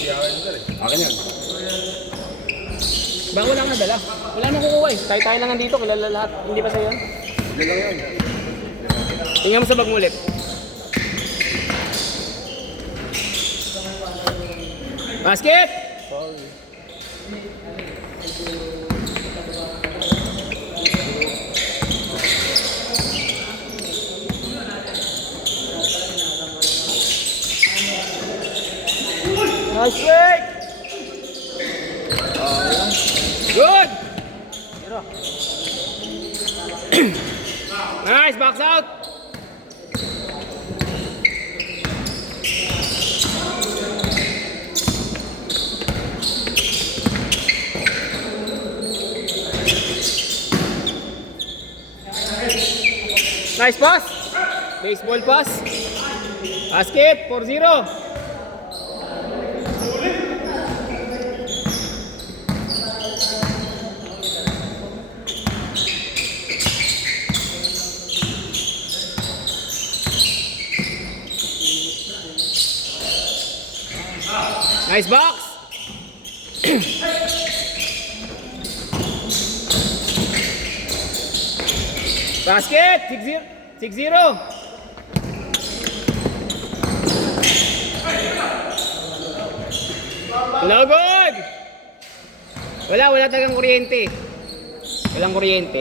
Akin yan. Baka wala kang nadala. Wala nang kukuha eh. Tayo-tayo lang nandito, kilala lahat. Hindi ba sa'yo yun? Hindi lang yan. Tingnan mo sa bag mo ulit. Basket! Nice work! Good! Nice, box out! Nice pass! Baseball pass! Basket, 4-0! Nice box. Basket 6-0. No good. Wala talagang kuryente. Walang kuryente.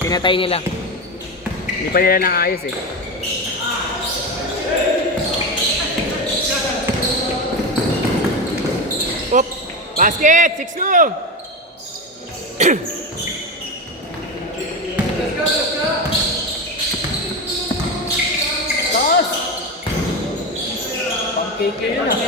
Pinatay nila. Hindi pa nila naayos eh. Up, basket, 6-2. Toss. Pancake yun ah.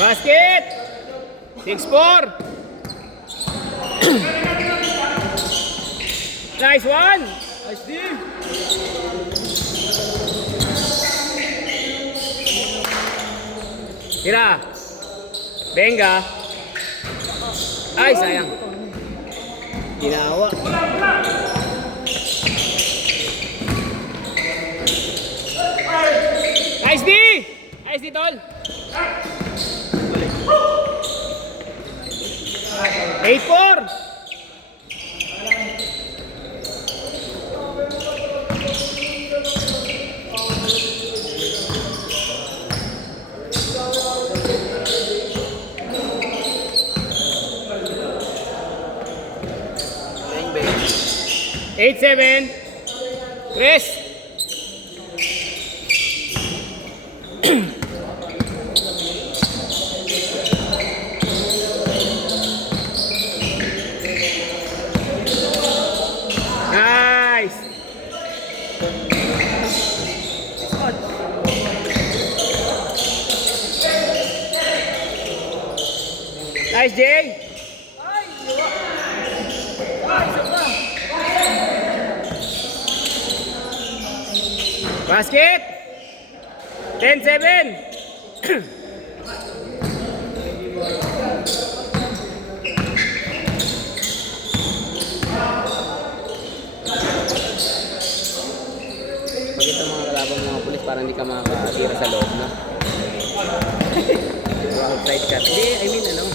Basket, 6-4. Nice one! Nice team! Tira! Benga! Ay, sayang! Ginawa! Nice D! Nice D, tol! 8-4! Bang. 8-7. Chris. Nice. Nice, Jay. Basket 10-7. Pagkita mga kalabang mga pulis para hindi ka makakatira sa loob na. Outside shot. Hindi, I mean ano.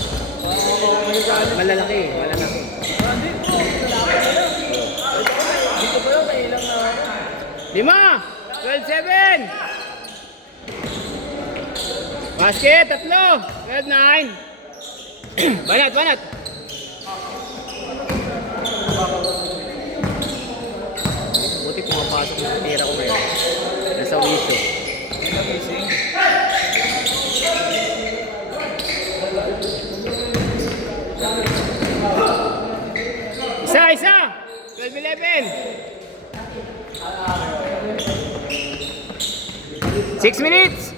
Malalaki. Malalaki. Dito ba yun? May ilang na. 5! 12-7. Basket, 3. 12-9. Banat. Buti pumapasok yung tira ko ngayon. Nasa wisyo. Isa. 12-11. 6 minutes.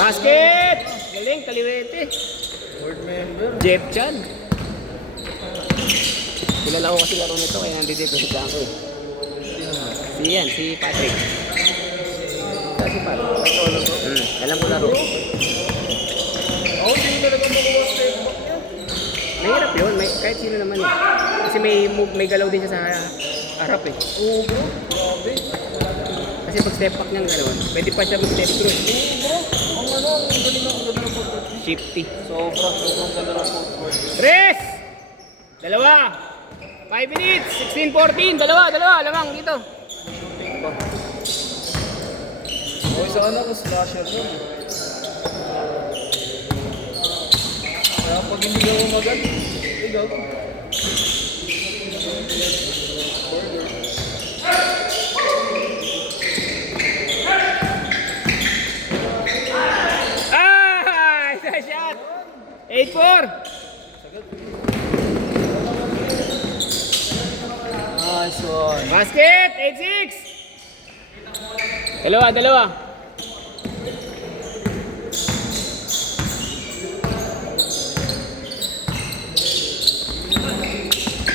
Basket. Galing, kaliwete. Board member. Jeff Chan. Kilala ko kasi laro nito kaya nandito sa ko eh. Si Patrick. Si Patrick. Alam ko laro. Ako hindi ko talaga makuha step back niya. Mahirap yun, kahit sino naman eh. Kasi may galaw din siya sa harap eh. Oo bro, grabe. Kasi pag step back niyang gano'n, pwede pa siya mag-step through. Oo bro, ang galing ng ganda ng footwork. Shifty. Sobrang ganda ng footwork. Tres! Dalawa! 5 minutes! 16-14! Dalawa! Lamang dito! O isa ka na kung slasher yun. Kaya pag hindi ka umagal, gago. Ah! Isa shot! 8-4! Nice one. Basket! 8-6! Dalawa!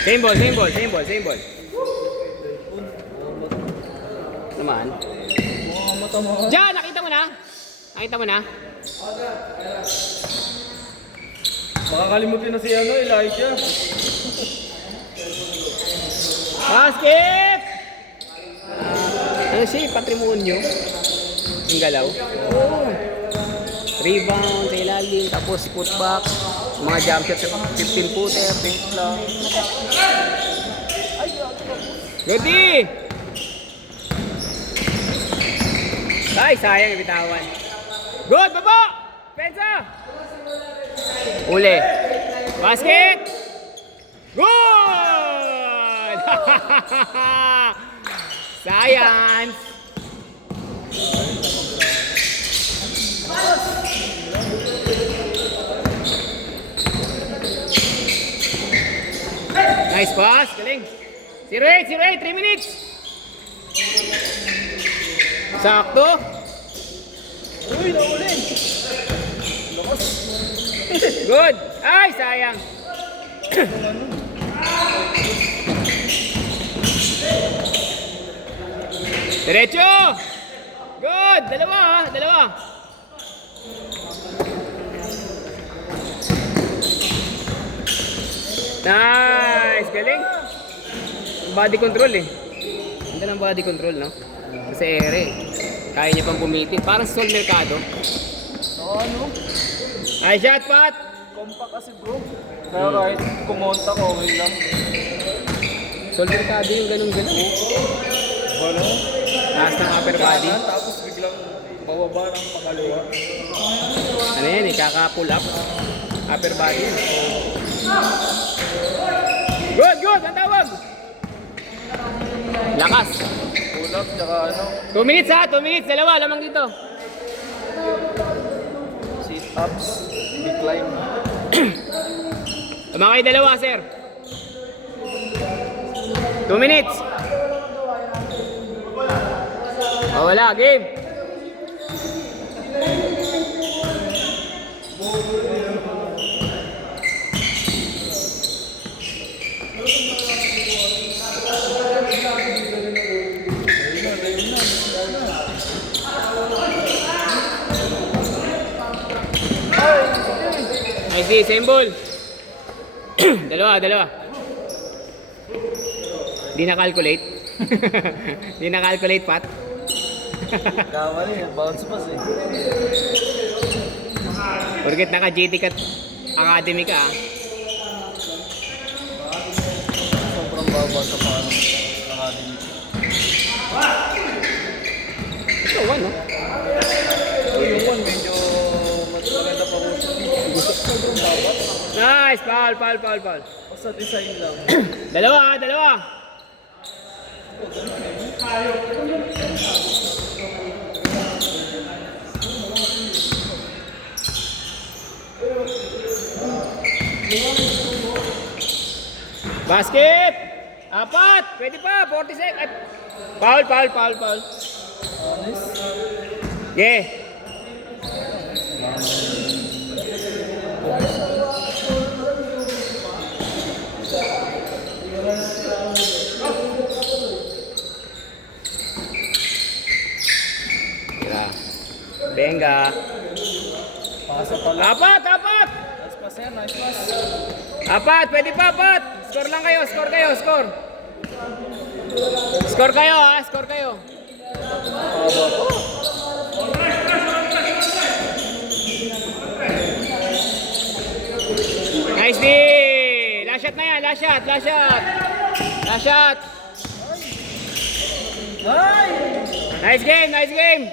Same ball. Naman. Mga mata mo. Diyan! Nakita mo na? Makakalimutin na si Elijah. Basket! Ano siya? Patrimonyo? Yung galaw? Oo. Rebound sa ilalim, tapos putback. Mga jump shots, 15-footer, pink lang. Goody! Ay, sayang ibitawan. Good, baba! Pensa! Uli. Basket! Good! Science! Nice pass, galing. 0-8, 3 minutes. Sakto. Uy, naulin. Good. Ay, sayang. Diretso. Good. Dalawa. Nice. Galing. Body control eh. Ganda ng body control, no? Kasi ere. Kaya niya pang pumitin. Parang Sol Mercado. Ano? Ay, shot, Pat. Compact kasi bro. Kaya kahit kumonta ko, okay lang. Sol Mercado yung ganun-ganun. Ano? Taas ng upper body. Tapos biglang bababa ng pakaliwa. Ano yan eh, kaka-pull up. Upper body. Good! Ang tawag! Lakas. Pull up, tsaka ano, 2 minutes ha, 2 minutes. Dalawa, lamang dito. sit-ups, decline. Tama kayo dalawa, sir. 2 minutes. Oh, wala, game. I see, same ball. Dalawa. Di na-calculate. Di na-calculate, Pat. Kamali, bounce pass eh. Porket naka-GT ka Academy ka, ah. Sobrang baba sa paano. Academy. Ito, no? Yung one, medyo mas maganda pa ko. Gusto ko sobrang baba. Nice, foul. O sa design lang. Dalawa. Basket! 4! Pwede pa, 40 seconds. Foul. Honest. Yeah. Benga. Pasa pala. Apat! Nice pass yan, nice pass. Apat! Pwede pa, apat! Score lang kayo, score kayo, score! Score kayo ha, score kayo. Nice D! Last shot na yan, last shot, last shot! Last shot! Ay! Nice game, nice game!